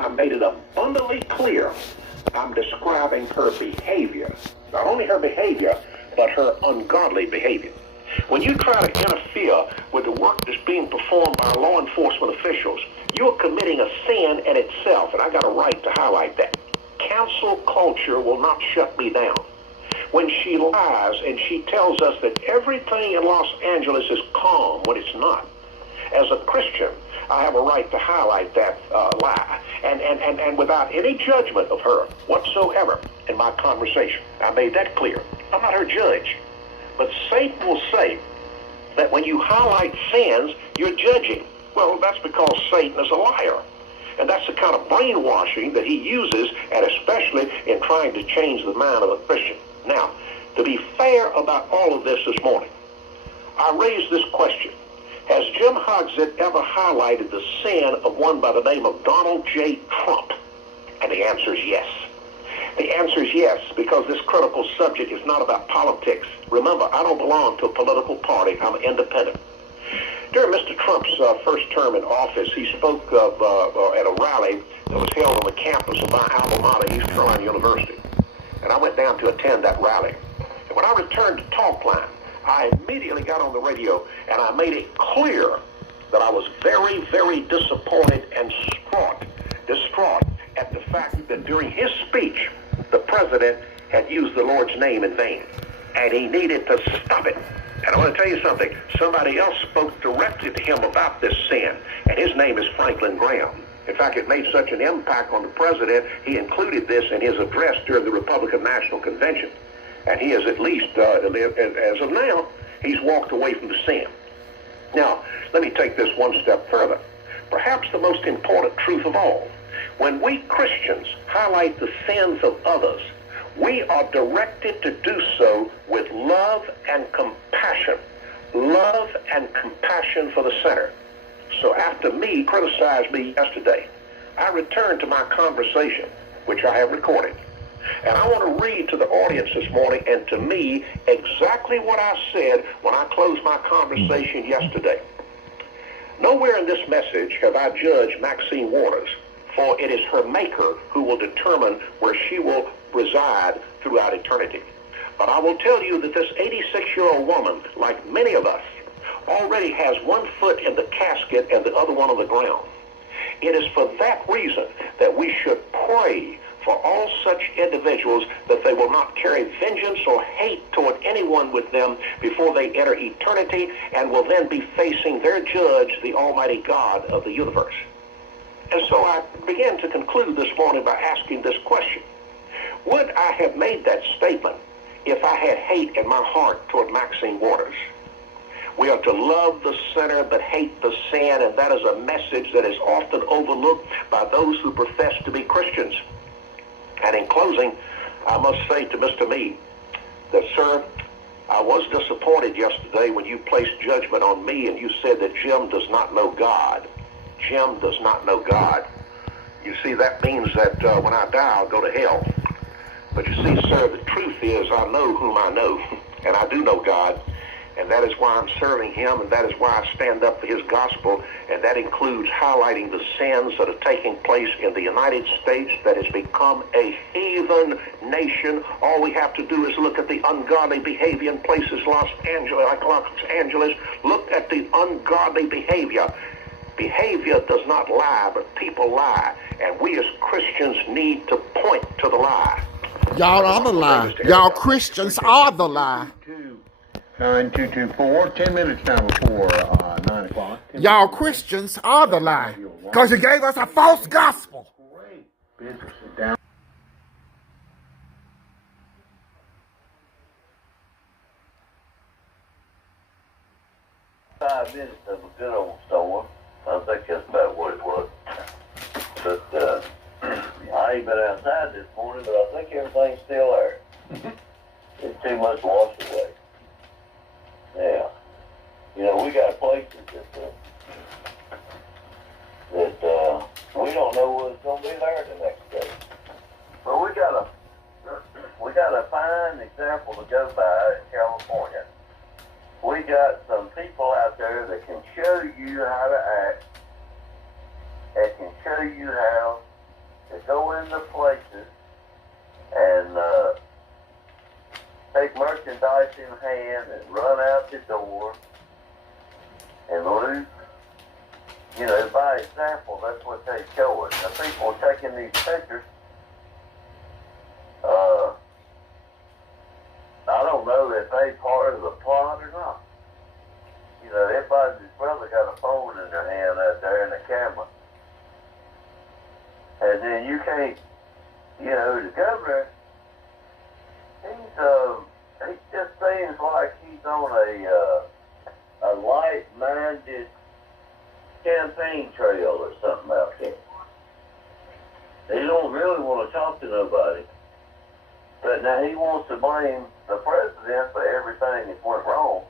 I made it abundantly clear I'm describing her behavior. Not only her behavior, but her ungodly behavior. When you try to interfere with the work that's being performed by law enforcement officials, you're committing a sin in itself, and I got a right to highlight that. Cancel culture will not shut me down. When she lies and she tells us that everything in Los Angeles is calm when it's not, as a Christian, I have a right to highlight that lie, and without any judgment of her whatsoever in my conversation. I made that clear. I'm not her judge. But Satan will say that when you highlight sins, you're judging. Well, that's because Satan is a liar. And that's the kind of brainwashing that he uses, and especially in trying to change the mind of a Christian. Now, to be fair about all of this morning, I raised this question. Has Jim Hogsett ever highlighted the sin of one by the name of Donald J. Trump? And the answer is yes. The answer is yes, because this critical subject is not about politics. Remember, I don't belong to a political party. I'm independent. During Mr. Trump's first term in office, he spoke at a rally that was held on the campus of my alma mater, East Carolina University. And I went down to attend that rally. And when I returned to Talkline, I immediately got on the radio and I made it clear that I was very, very disappointed and distraught at the fact that during his speech, the president had used the Lord's name in vain, and he needed to stop it. And I want to tell you something. Somebody else spoke directly to him about this sin, and his name is Franklin Graham. In fact, it made such an impact on the president, he included this in his address during the Republican National Convention. And he is, at least, as of now, he's walked away from the sin. Now, let me take this one step further. Perhaps the most important truth of all, when we Christians highlight the sins of others, we are directed to do so with love and compassion. Love and compassion for the sinner. So after me criticized me yesterday, I returned to my conversation, which I have recorded. And I want to read to the audience this morning and to me exactly what I said when I closed my conversation yesterday. Nowhere in this message have I judged Maxine Waters, for it is her maker who will determine where she will reside throughout eternity. But I will tell you that this 86-year-old woman, like many of us, already has one foot in the casket and the other one on the ground. It is for that reason that we should pray for all such individuals that they will not carry vengeance or hate toward anyone with them before they enter eternity and will then be facing their judge, the Almighty God of the universe. And so I began to conclude this morning by asking this question. Would I have made that statement if I had hate in my heart toward Maxine Waters? We are to love the sinner but hate the sin, and that is a message that is often overlooked by those who profess to be Christians. And in closing, I must say to Mr. Meade that, sir, I was disappointed yesterday when you placed judgment on me and you said that Jim does not know God. Jim does not know God. You see, that means that when I die, I'll go to hell. But you see, sir, the truth is I know whom I know, and I do know God. And that is why I'm serving him, and that is why I stand up for his gospel, and that includes highlighting the sins that are taking place in the United States that has become a heathen nation. All we have to do is look at the ungodly behavior in places like Los Angeles. Look at the ungodly behavior. Behavior does not lie, but people lie. And we as Christians need to point to the lie. Y'all are the lie. Y'all Christians are the lie. 9224, 10 minutes now before 9 o'clock. Y'all Christians are the lie, because you gave us a false gospel. Great business down. Five minutes of a good old storm. I think that's about what it was. But I ain't been outside this morning, but I think everything's still there. It's too much washed away. Yeah. You know, we got places that we don't know what's going to be there the next day. But we got a fine example to go by in California. We got some people out there that can show you how to act, that can show you how into places and take merchandise in hand and run out the door and loot. You know, by example, that's what they show us. The people taking these pictures, I don't know if they part of the plot or not. You know, everybody's brother got a phone in their hand out there and a camera. And then you can't, you know, the governor, he just seems like he's on a light-minded campaign trail or something out there. He don't really want to talk to nobody. But now he wants to blame the president for everything that went wrong,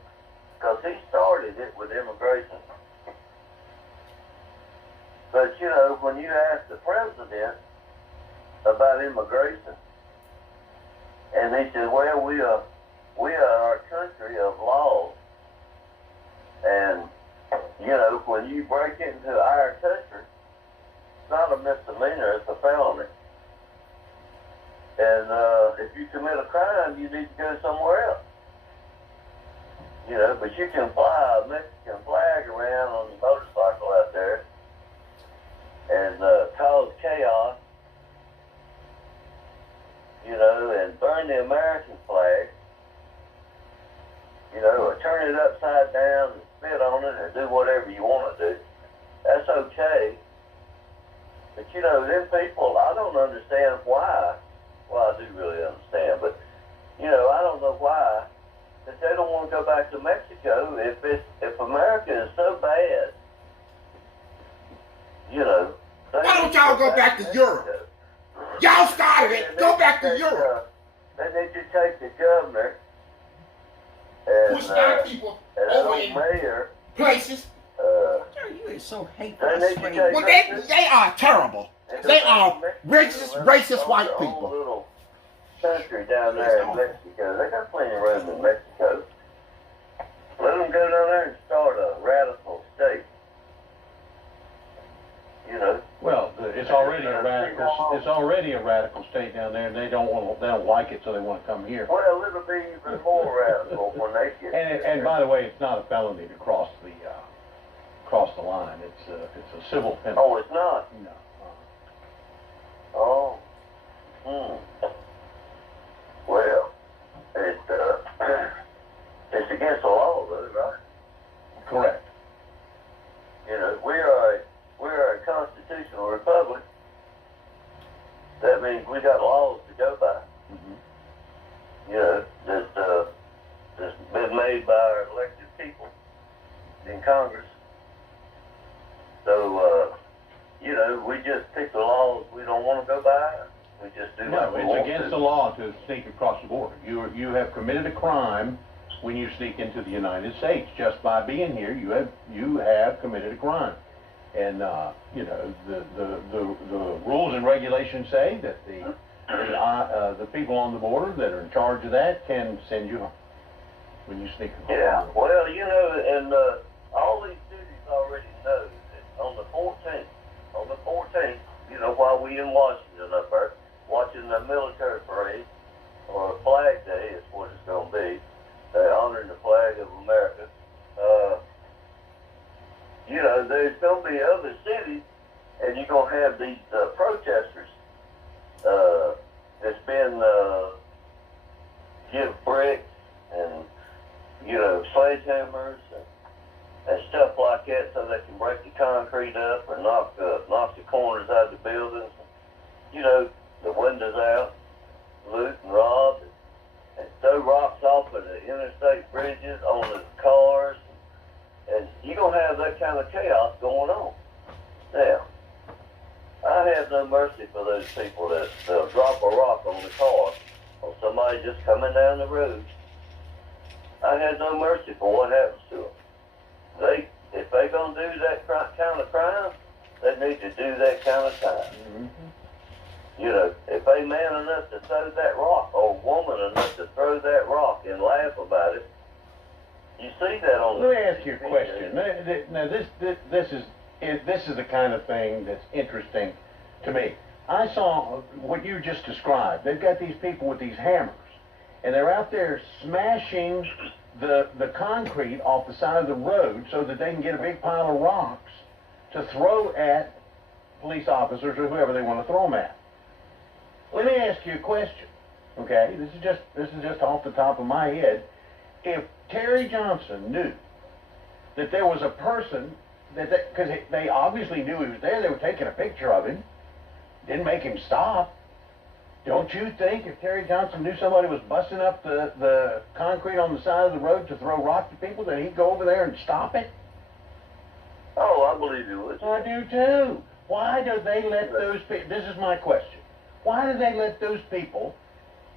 because he started it with immigration. But you know, when you ask the president about immigration, and he said, well, we are a country of laws, and you know, when you break into our country, it's not a misdemeanor, it's a felony. And if you commit a crime, you need to go somewhere else. You know, but you can fly a Mexican flag around on your motorcycle out there and cause chaos, you know, and burn the American flag, you know, or turn it upside down and spit on it and do whatever you want to do. That's okay. But, you know, them people, I don't understand why. Well, I do really understand, but, you know, I don't know why that they don't want to go back to Mexico if America is so bad. You know. Why don't y'all go back to Europe? Y'all started it. Go back to Europe. They need to take the governor and Push our people that over old in mayor. places. You is so hateful. They need to take Well, they are terrible. They are racist white Whole people. little country down there in Mexico. They got plenty of room in Mexico. Let them go down there and start a radical state. You know. Well, it's already a radical. It's already a radical state down there, and they don't like it, so they want to come here. Well, it'll be even more radical when they get. And by the way, it's not a felony to cross the line. It's a civil penalty. Oh, it's not. No. Oh. Well, it's against the law, though, right? Correct. You know, we're a constitutional republic. That means we got laws to go by. Mm-hmm. You know, that's been made by our elected people in Congress. So, you know, we just pick the laws we don't want to go by. We just do No, what we it's want against to. the law to sneak across the border. You have committed a crime when you sneak into the United States. Just by being here, you have committed a crime. And you know, the rules and regulations say that the people on the border that are in charge of that can send you home when you sneak across. Yeah, well, you know, and all these cities already know that on the 14th, you know, while we in Washington up there, watching the military parade, or Flag Day is what it's going to be, honoring the flag of America, you know, there's going to be other cities, and you're going to have these protesters that's been give bricks and, you know, sledgehammers and stuff like that so they can break the concrete up or knock the corners out of the buildings, you know, the windows out, loot and rob, and throw rocks off of the interstate bridges on the cars. And you're going to have that kind of chaos going on. Now, I have no mercy for those people that drop a rock on the car or somebody just coming down the road. I have no mercy for what happens to them. If they're going to do that kind of crime, they need to do that kind of time. Mm-hmm. You know, if they man enough to throw that rock, or woman enough to throw that rock and laugh about it, you see that on. Let me ask you a question. Now, this is the kind of thing that's interesting to me. I saw what you just described. They've got these people with these hammers, and they're out there smashing the concrete off the side of the road so that they can get a big pile of rocks to throw at police officers or whoever they want to throw them at. Let me ask you a question, okay? This is just off the top of my head. If Terry Johnson knew that there was a person because they obviously knew he was there, they were taking a picture of him, didn't make him stop. Don't you think if Terry Johnson knew somebody was busting up the concrete on the side of the road to throw rocks at people, that he'd go over there and stop it? Oh, I believe he would. I do too. Why do they let those people, this is my question, why do they let those people,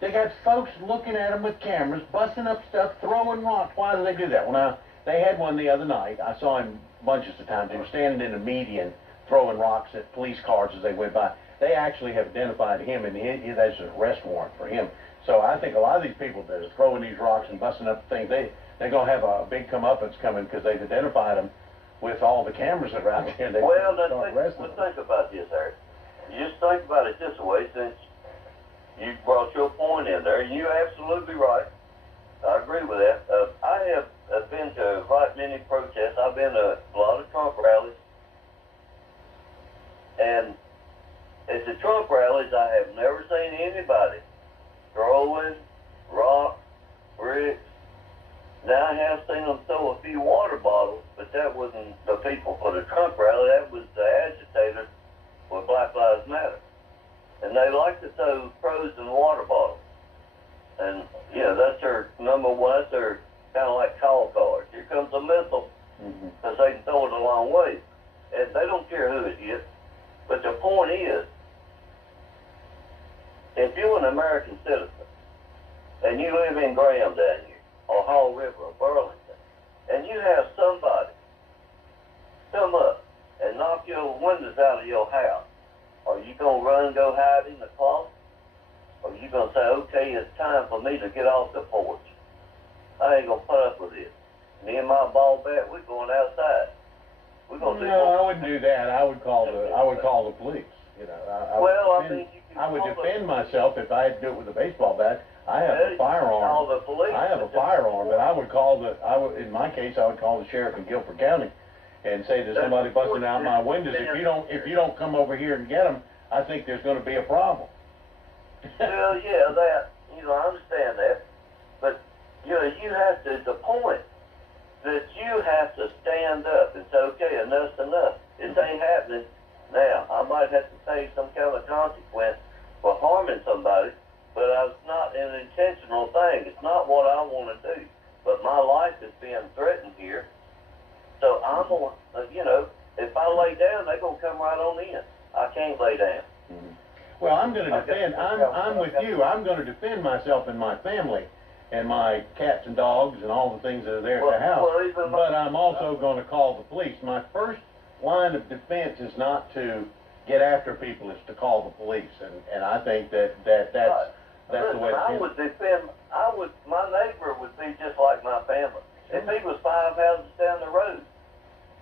they got folks looking at them with cameras, busting up stuff, throwing rocks, why do they do that? Well, now, they had one the other night, I saw him bunches of times, he was standing in a median throwing rocks at police cars as they went by. They actually have identified him, and there's an arrest warrant for him. So I think a lot of these people that are throwing these rocks and busting up things, they're going to have a big comeuppance coming because they've identified them with all the cameras that are out there. Well, think about this, Eric. You just think about it this way, since you brought your point in there, and you're absolutely right. I agree with that. I have been to quite many protests. I've been to a lot of Trump rallies. And at the Trump rallies, I have never seen anybody throwing rocks, bricks. Now I have seen them throw a few water bottles, but that wasn't the people for the Trump rally. That was the agitators for Black Lives Matter. And they like to throw frozen water bottles. And, that's their number one. That's their kind of like call cards. Here comes a missile, because they can throw it a long way. And they don't care who it hits. But the point is, if you're an American citizen, and you live in Graham down here, or Hall River, or Burlington, and you have somebody come up and knock your windows out of your house, are you going to run and go hide in the closet? Or are you going to say, okay, it's time for me to get off the porch? I ain't going to put up with this. Me and my ball bat, we're going outside. We're going to No, I wouldn't do that. I would call the police. I would defend myself if I had to do it with a baseball bat. I have a firearm. I have a firearm, but in my case, I would call the sheriff in Guilford County and say there's somebody busting out my windows. If you don't come over here and get them, I think there's going to be a problem. Well, yeah, I understand that, but you have to. The point that you have to stand up and say, okay, enough's enough. It ain't happening now. I might have to pay some kind of consequence for harming somebody, but it's not an intentional thing. It's not what I want to do. But my life is being threatened here, so I'm going. If I lay down, they're gonna come right on in. I can't lay down. Well, I'm going to defend. I'm with you. I'm going to defend myself and my family, and my cats and dogs and all the things that are there at the house. But I'm also going to call the police. My first line of defense is not to get after people; it's to call the police. And I think that's the way. I would defend. My neighbor would be just like my family. If he was 5 houses down the road,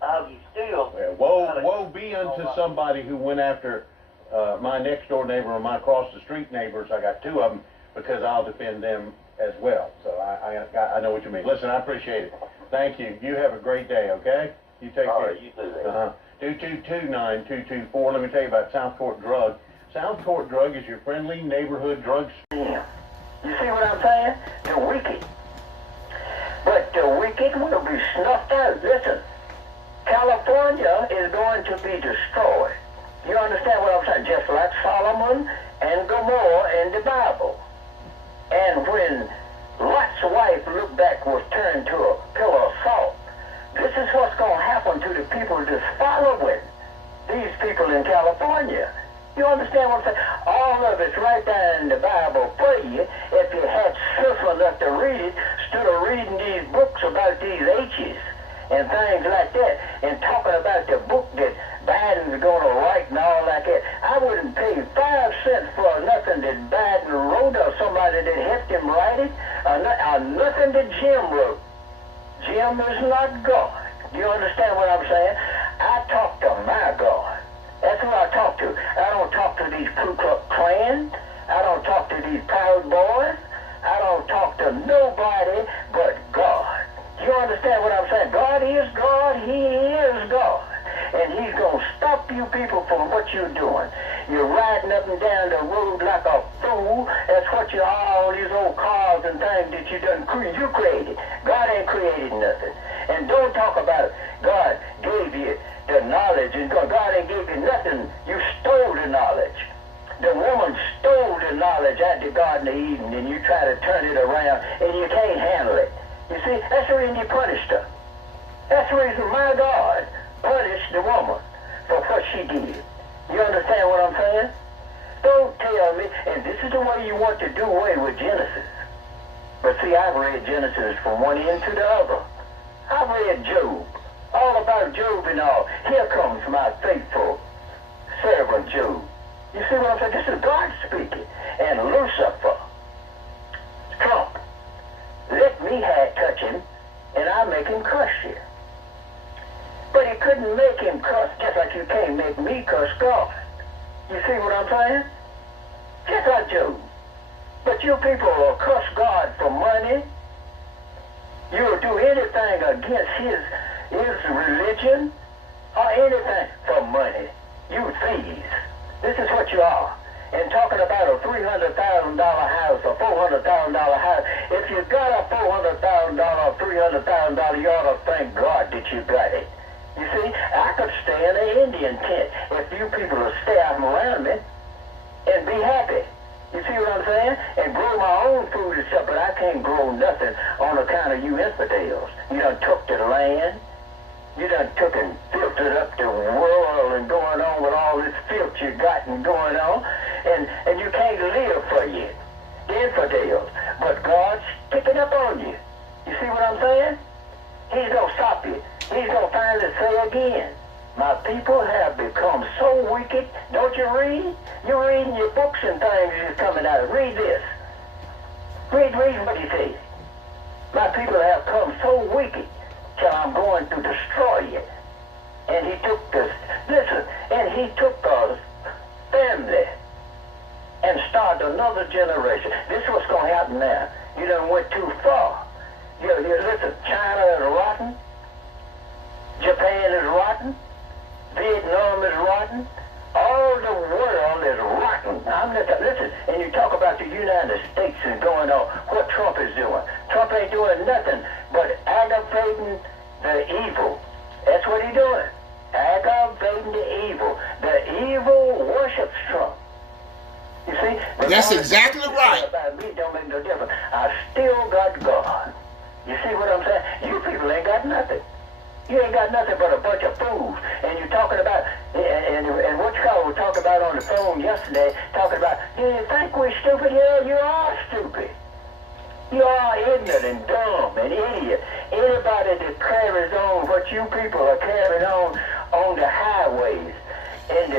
I would still. Well, woe be unto somebody who went after my next door neighbor or my across the street neighbors. I got 2 of them, because I'll defend them as well. So I know what you mean. Listen, I appreciate it. Thank you. You have a great day, okay? You take care. All right, you do that. 222-9224. Let me tell you about Southport Drug. Southport Drug is your friendly neighborhood drug store. You see what I'm saying? The wicked. But the wicked will be snuffed out. Listen, California is going to be destroyed. You understand what I'm saying? Just like Solomon and Gomorrah in the Bible. And when Lot's wife looked back, was turned to a pillar of salt. This is what's going to happen to the people just following these people in California. You understand what I'm saying? All of it's right there in the Bible for you. If you had sense enough to read it, instead of reading these books about these H's and things like that, and talking about the book that Biden's going to write and all like that. I wouldn't pay 5 cents for nothing that Biden wrote or somebody that helped him write it, or nothing that Jim wrote. Jim is not God. Do you understand what I'm saying? I talk to my God. That's what I talk to? I don't talk to these Ku Klux Klan. I don't talk to these Proud Boys. I don't talk to nobody but God. You understand what I'm saying? God is God. He is God. And he's going to stop you people from what you're doing. You're riding up and down the road like a fool. That's what you are, all these old cars and things that you created. God ain't created nothing. And don't talk about God gave you the knowledge, and God ain't gave you nothing. You stole the knowledge. The woman stole the knowledge out the Garden of Eden, and you try to turn it around, and you can't handle it. You see, that's the reason you punished her. That's the reason my God punished the woman for what she did. You understand what I'm saying? Don't tell me, and this is the way you want to do away with Genesis. But see, I've read Genesis from one end to the other. I've read Job, all about Job and all. Here comes my faithful servant Job. You see what I'm saying? This is God speaking. And Lucifer, Trump, let me touch him, and I'll make him curse you. But he couldn't make him cuss, just like you can't make me curse God. You see what I'm saying? Just like Job. But you people will curse God for money. You'll do anything against his religion or anything for money. You thieves. This is what you are. And talking about a $300,000 house, a $400,000 house, if you got a $400,000 or $300,000, you ought to thank God that you got it. You see, I could stay in an Indian tent if you people will stay out around me and be happy. You see what I'm saying? And grow my own food and stuff, but I can't grow nothing on account of you infidels. You done took the land. You done took and filtered up the world and going on with all this filth you got and going on. And you can't live for you. The infidels. But God's picking up on you. You see what I'm saying? He's going to stop you. He's going to finally say again, my people have become so wicked. Don't you read? You're reading your books and things that's coming out. Read this. Read what he says. My people have come so wicked till I'm going to destroy you. And he took this, listen, and he took a family and started another generation. This is what's going to happen now. You done went too far. You listen, China is rotten. Japan is rotten. Vietnam is rotten. All the world is rotten. Listen, and you talk about the United States is going on, what Trump is doing. Trump ain't doing nothing but aggravating the evil. That's what he's doing. Aggravating the evil. The evil worships Trump. You see? That's exactly right. About me don't make no difference. I still got God. You see what I'm saying? You people ain't got nothing. You ain't got nothing but a bunch of fools. And you're talking about, and what you call, we talked about on the phone yesterday, talking about, do you think we're stupid? Yeah, you are stupid. You are ignorant and dumb and idiot. Anybody that carries on what you people are carrying on the highways, in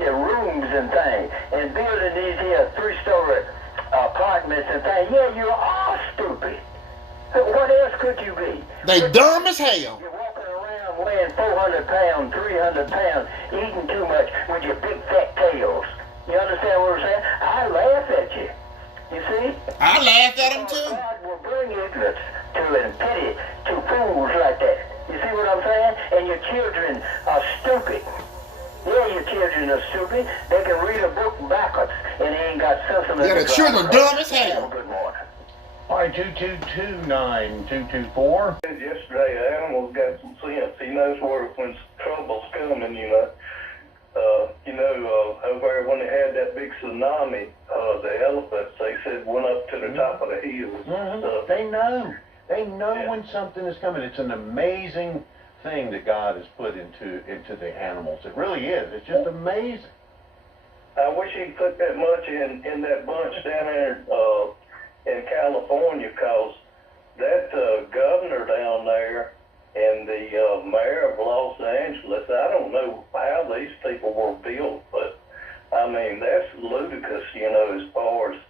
the rooms and things, and building these here 3-story apartments and things, yeah, you are stupid. What else could you be? They dumb as hell. You're walking around weighing 400 pounds, 300 pounds, eating too much with your big fat tails. You understand what I'm saying? I laugh at you. You see? I laughed at them too. God will bring ignorance to and pity to fools like that. You see what I'm saying? And your children are stupid. Yeah, your children are stupid. They can read a book backwards and they ain't got sense of it. Yeah, the children dumb as hell. Have a good morning. All right, 2229224. Yesterday, animals got some sense. He knows when trouble's coming, over there when they had that big tsunami, the elephants, they said, went up to the top of the hills. Mm-hmm. They know. They know when something is coming. It's an amazing thing that God has put into the animals. It really is. It's just amazing. I wish he'd put that much in that bunch down there in California, because that governor down there and the mayor of Los Angeles, I don't know how these people were built, but I mean, that's ludicrous, as far as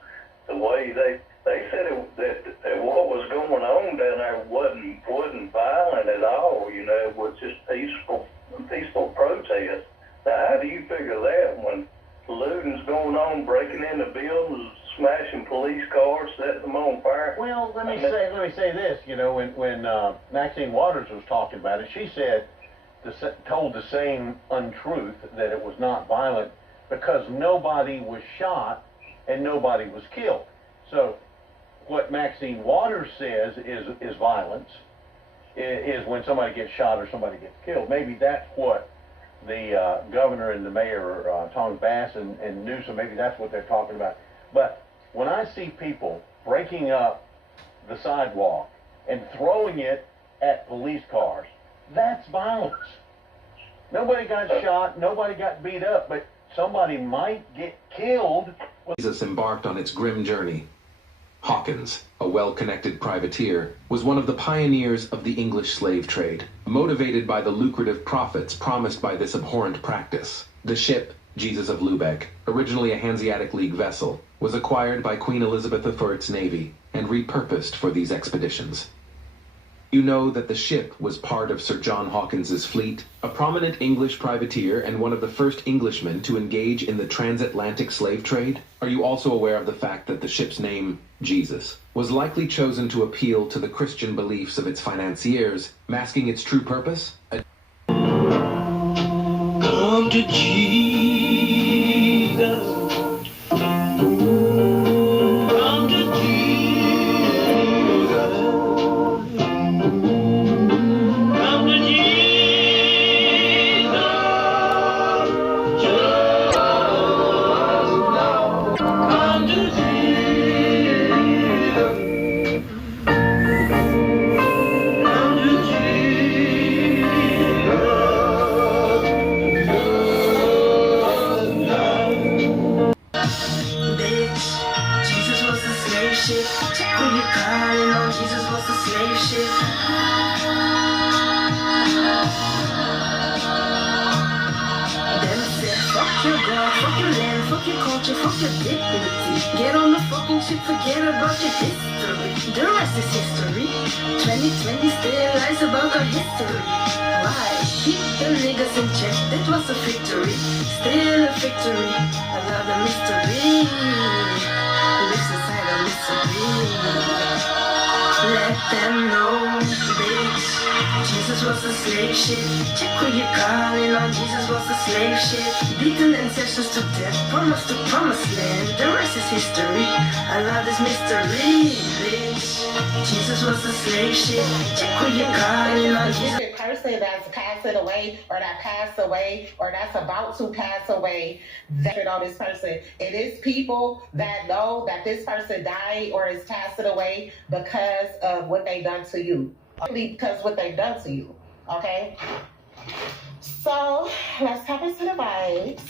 the way they said that what was going on down there wasn't violent at all, it was just peaceful protest. Now, how do you figure that when looting's going on, breaking into buildings, smashing police cars, setting them on fire? Well, let me say this. You know, when Maxine Waters was talking about it, she said told the same untruth, that it was not violent because nobody was shot and nobody was killed. So what Maxine Waters says is violence, is when somebody gets shot or somebody gets killed. Maybe that's what the governor and the mayor, Tom Bass and Newsom, maybe that's what they're talking about. But when I see people breaking up the sidewalk and throwing it at police cars, that's violence. Nobody got shot, nobody got beat up, but somebody might get killed. Jesus embarked on its grim journey. Hawkins, a well-connected privateer, was one of the pioneers of the English slave trade. Motivated by the lucrative profits promised by this abhorrent practice, the ship, Jesus of Lubeck, originally a Hanseatic League vessel, was acquired by Queen Elizabeth for its navy and repurposed for these expeditions. You know that the ship was part of Sir John Hawkins's fleet, a prominent English privateer and one of the first Englishmen to engage in the transatlantic slave trade? Are you also aware of the fact that the ship's name, Jesus, was likely chosen to appeal to the Christian beliefs of its financiers, masking its true purpose? Come to Jesus. Come to Jesus. Come to Jesus. Just now. Come to Jesus. Come to Bitch, Jesus was the slave ship. Check who you calling on. Jesus was the slave ship. Them said, fuck your God, fuck your land, fuck your culture, fuck your dignity. Get on the fucking ship, forget about your history. The rest is history. 2020 still lies about our history. Why? Keep the niggas in check, that was a victory. Still a victory, another mystery. Lives inside a mystery. Let them know, bitch. Jesus was a slave ship. Check who you calling on. Jesus was a slave ship. Beaten ancestors to death, promised to promised land. The rest is history. A lot is mystery, bitch. Jesus was a slave ship. Check who you calling on. Jesus. The person that's passing away or that passed away or that's about to pass away, that on this person. It is people that know that this person died or is passing away because of what they done to you. Only because what they've done to you. Okay? So let's hop into the vibes.